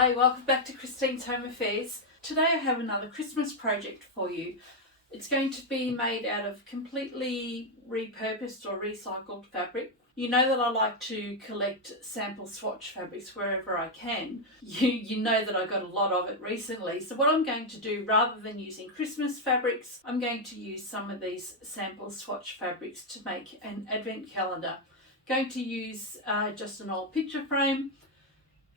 Hi, welcome back to Christine's Home Affairs. Today I have another Christmas project for you. It's going to be made out of completely repurposed or recycled fabric. You know that I like to collect sample swatch fabrics wherever I can. You know that I got a lot of it recently. So what I'm going to do, rather than using Christmas fabrics, I'm going to use some of these sample swatch fabrics to make an advent calendar. Going to use just an old picture frame,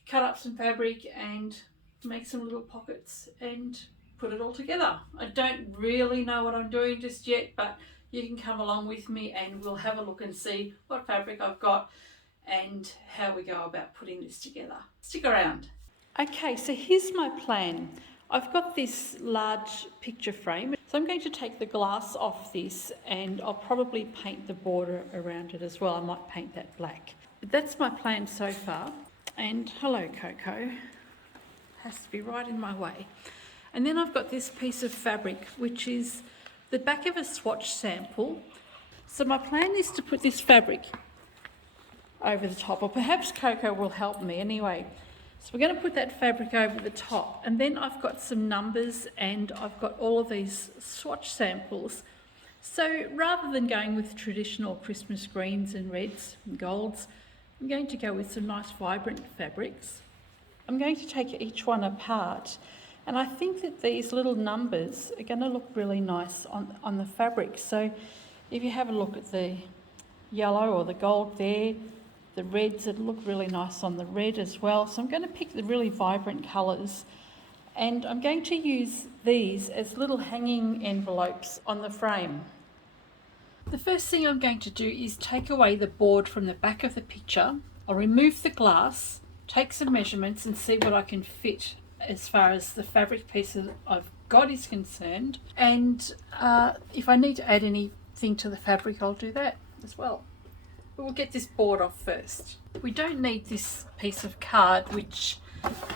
cut up some fabric and make some little pockets and put it all together. I don't really know what I'm doing just yet, but you can come along with me and we'll have a look and see what fabric I've got and how we go about putting this together. Stick around. Okay, so here's my plan. I've got this large picture frame, so I'm going to take the glass off this and I'll probably paint the border around it as well. I might paint that black. But that's my plan so far. And hello Coco, has to be right in my way. And then I've got this piece of fabric which is the back of a swatch sample. So my plan is to put this fabric over the top, or perhaps Coco will help me anyway. So we're going to put that fabric over the top, and then I've got some numbers and I've got all of these swatch samples. So rather than going with traditional Christmas greens and reds and golds, I'm going to go with some nice vibrant fabrics. I'm going to take each one apart, and I think that these little numbers are going to look really nice on the fabric. So if you have a look at the yellow or the gold there, the reds, it'll look really nice on the red as well. So I'm going to pick the really vibrant colours, and I'm going to use these as little hanging envelopes on the frame. The first thing I'm going to do is take away the board from the back of the picture. I'll remove the glass, take some measurements and see what I can fit as far as the fabric piece that I've got is concerned. And if I need to add anything to the fabric, I'll do that as well. But we'll get this board off first. We don't need this piece of card, which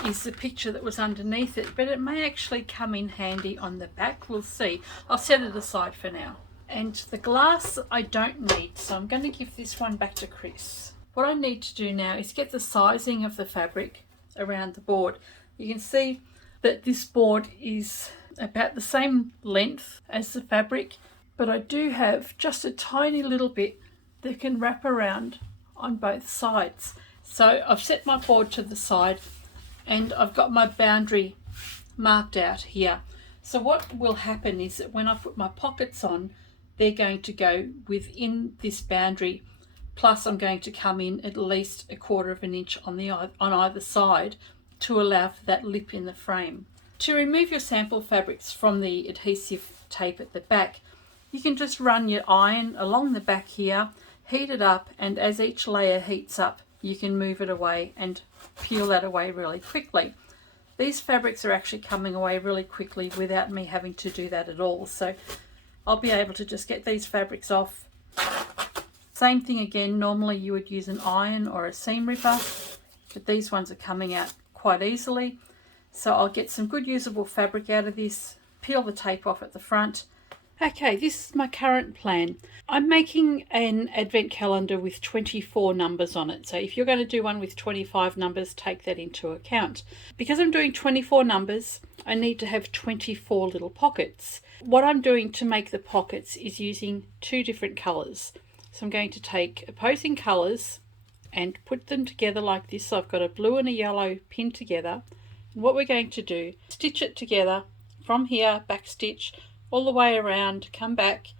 is the picture that was underneath it, but it may actually come in handy on the back. We'll see. I'll set it aside for now. And the glass I don't need, so I'm going to give this one back to Chris. What I need to do now is get the sizing of the fabric around the board. You can see that this board is about the same length as the fabric, but I do have just a tiny little bit that can wrap around on both sides. So I've set my board to the side and I've got my boundary marked out here. So what will happen is that when I put my pockets on, they're going to go within this boundary, plus I'm going to come in at least 1/4 of an inch on either side to allow for that lip in the frame. To remove your sample fabrics from the adhesive tape at the back, you can just run your iron along the back here, heat it up, and as each layer heats up, you can move it away and peel that away really quickly. These fabrics are actually coming away really quickly without me having to do that at all. So I'll be able to just get these fabrics off. Same thing again, normally you would use an iron or a seam ripper, but these ones are coming out quite easily. So I'll get some good usable fabric out of this, peel the tape off at the front. Okay, this is my current plan. I'm making an advent calendar with 24 numbers on it. So if you're going to do one with 25 numbers, take that into account. Because I'm doing 24 numbers, I need to have 24 little pockets. What I'm doing to make the pockets is using 2 different colours. So I'm going to take opposing colours and put them together like this. So I've got a blue and a yellow pinned together. And what we're going to do, stitch it together from here, back stitch, all the way around, come back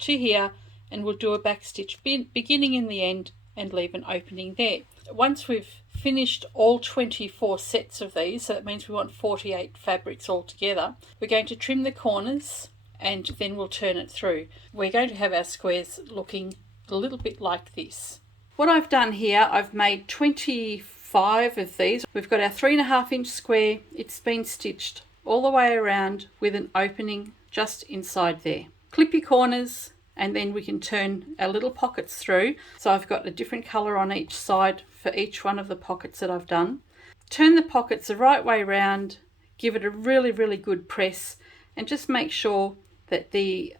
to here, and we'll do a back stitch beginning in the end and leave an opening there. Once we've finished all 24 sets of these, so that means we want 48 fabrics altogether, we're going to trim the corners and then we'll turn it through. We're going to have our squares looking a little bit like this. What I've done here, I've made 25 of these. We've got our 3.5 inch square. It's been stitched all the way around with an opening just inside there. Clip your corners and then we can turn our little pockets through. So I've got a different colour on each side for each one of the pockets that I've done. Turn the pockets the right way round, give it a really, really good press, and just make sure that the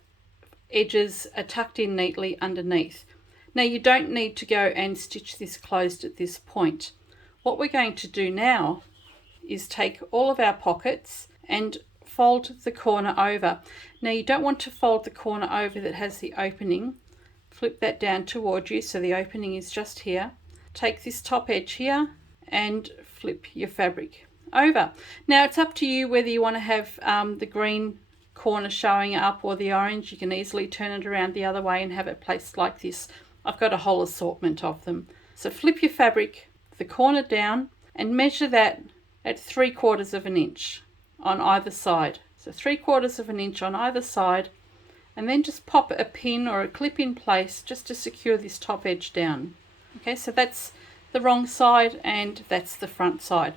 edges are tucked in neatly underneath. Now you don't need to go and stitch this closed at this point. What we're going to do now is take all of our pockets and fold the corner over. Now you don't want to fold the corner over that has the opening. Flip that down towards you so the opening is just here. Take this top edge here and flip your fabric over. Now it's up to you whether you want to have the green corner showing up or the orange. You can easily turn it around the other way and have it placed like this. I've got a whole assortment of them. So flip your fabric, the corner down, and measure that at 3/4 of an inch on either side. So 3/4 of an inch on either side, and then just pop a pin or a clip in place just to secure this top edge down. Okay, so that's the wrong side and that's the front side.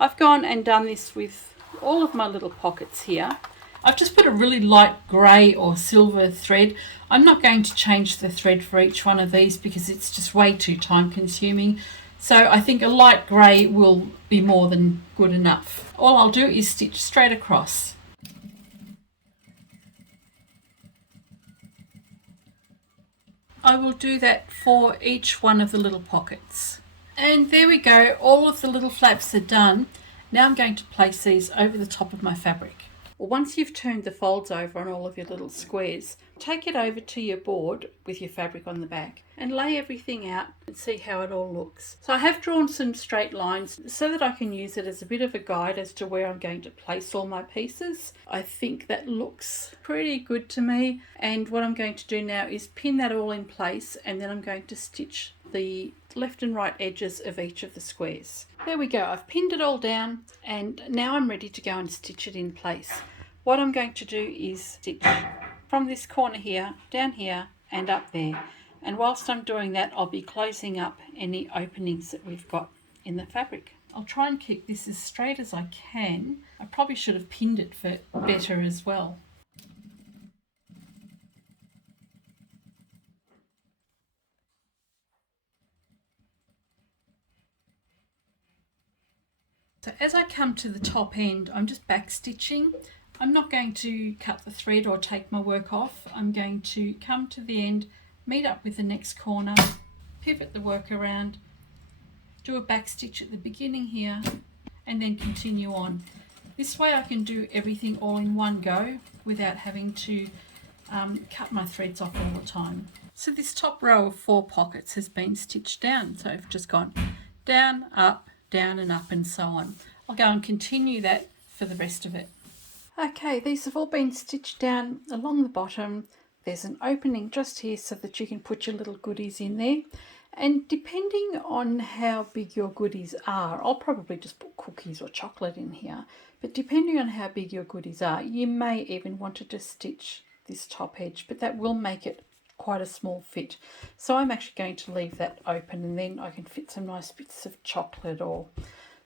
I've gone and done this with all of my little pockets here. I've just put a really light grey or silver thread. I'm not going to change the thread for each one of these because it's just way too time consuming. So I think a light grey will be more than good enough. All I'll do is stitch straight across. I will do that for each one of the little pockets. And there we go, all of the little flaps are done. Now I'm going to place these over the top of my fabric. Well, once you've turned the folds over on all of your little squares, take it over to your board with your fabric on the back and lay everything out and see how it all looks. So I have drawn some straight lines so that I can use it as a bit of a guide as to where I'm going to place all my pieces. I think that looks pretty good to me, and what I'm going to do now is pin that all in place, and then I'm going to stitch the left and right edges of each of the squares. There we go, I've pinned it all down and now I'm ready to go and stitch it in place. What I'm going to do is stitch from this corner here, down here and up there. And whilst I'm doing that, I'll be closing up any openings that we've got in the fabric. I'll try and keep this as straight as I can. I probably should have pinned it for better as well. So as I come to the top end, I'm just back stitching. I'm not going to cut the thread or take my work off. I'm going to come to the end, meet up with the next corner, pivot the work around, do a back stitch at the beginning here, and then continue on. This way I can do everything all in one go without having to cut my threads off all the time. So this top row of 4 pockets has been stitched down. So I've just gone down, up, down and up and so on. I'll go and continue that for the rest of it. Okay, these have all been stitched down along the bottom. There's an opening just here so that you can put your little goodies in there. And depending on how big your goodies are, I'll probably just put cookies or chocolate in here. But depending on how big your goodies are, you may even want to just stitch this top edge, but that will make it quite a small fit. So I'm actually going to leave that open, and then I can fit some nice bits of chocolate or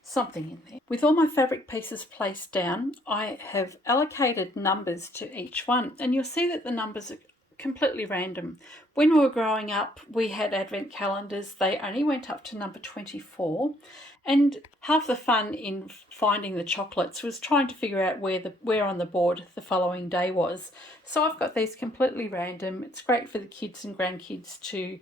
something in there. With all my fabric pieces placed down, I have allocated numbers to each one, and you'll see that the numbers are completely random. When we were growing up, we had advent calendars. They only went up to number 24, and half the fun in finding the chocolates was trying to figure out where on the board the following day was. So I've got these completely random. It's great for the kids and grandkids to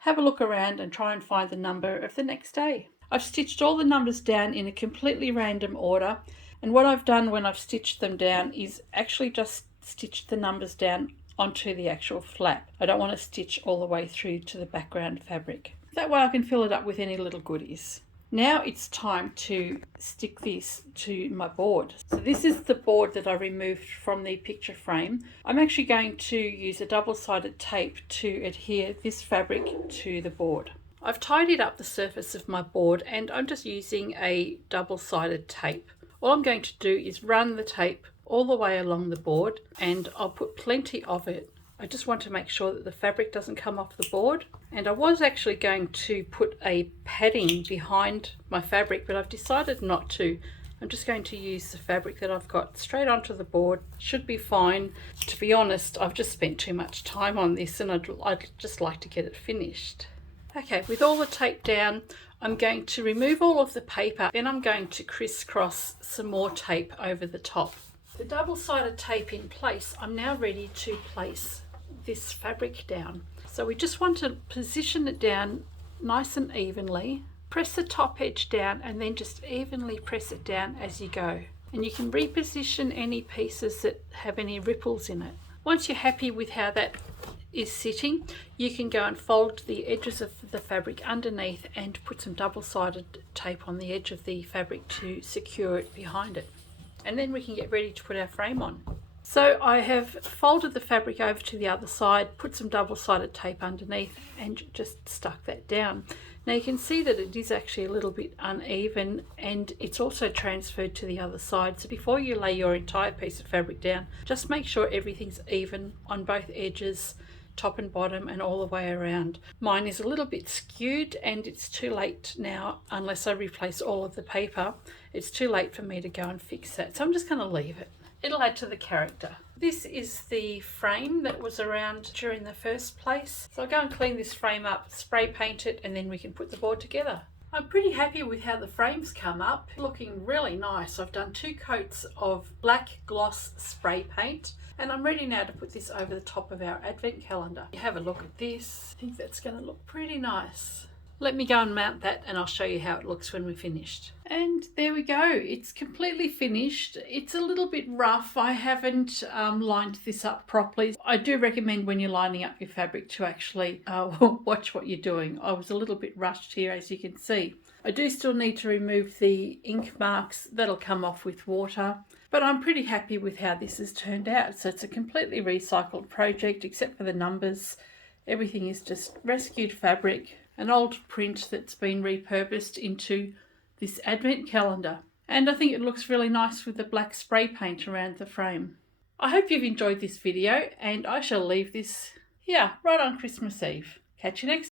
have a look around and try and find the number of the next day. I've stitched all the numbers down in a completely random order, and what I've done when I've stitched them down is actually just stitched the numbers down onto the actual flap. I don't want to stitch all the way through to the background fabric. That way I can fill it up with any little goodies. Now it's time to stick this to my board. So this is the board that I removed from the picture frame. I'm actually going to use a double-sided tape to adhere this fabric to the board. I've tidied up the surface of my board and I'm just using a double-sided tape. All I'm going to do is run the tape all the way along the board, and I'll put plenty of it. I just want to make sure that the fabric doesn't come off the board. And I was actually going to put a padding behind my fabric, but I've decided not to. I'm just going to use the fabric that I've got straight onto the board. Should be fine. To be honest, I've just spent too much time on this and I'd just like to get it finished. Okay, with all the tape down, I'm going to remove all of the paper, then I'm going to crisscross some more tape over the top. The double-sided tape in place, I'm now ready to place this fabric down. So we just want to position it down nice and evenly Press the top edge down and then just evenly press it down as you go. And you can reposition any pieces that have any ripples in it. Once you're happy with how that is sitting, you can go and fold the edges of the fabric underneath and put some double-sided tape on the edge of the fabric to secure it behind it. And then we can get ready to put our frame on. So I have folded the fabric over to the other side, put some double-sided tape underneath and just stuck that down. Now you can see that it is actually a little bit uneven and it's also transferred to the other side. So before you lay your entire piece of fabric down, just make sure everything's even on both edges, top and bottom, and all the way around. Mine is a little bit skewed and it's too late now, unless I replace all of the paper, it's too late for me to go and fix that. So I'm just going to leave it. It'll add to the character. This is the frame that was around during the first place. So I'll go and clean this frame up, spray paint it, and then we can put the board together. I'm pretty happy with how the frame's come up, looking really nice. I've done 2 coats of black gloss spray paint and I'm ready now to put this over the top of our advent calendar. You have a look at this. I think that's going to look pretty nice. Let me go and mount that and I'll show you how it looks when we're finished. And there we go, it's completely finished. It's a little bit rough. I haven't lined this up properly. I do recommend when you're lining up your fabric to actually watch what you're doing. I was a little bit rushed here, as you can see. I do still need to remove the ink marks. That'll come off with water. But I'm pretty happy with how this has turned out. So it's a completely recycled project except for the numbers. Everything is just rescued fabric, an old print that's been repurposed into this advent calendar. And I think it looks really nice with the black spray paint around the frame. I hope you've enjoyed this video and I shall leave this here right on Christmas Eve. Catch you next time.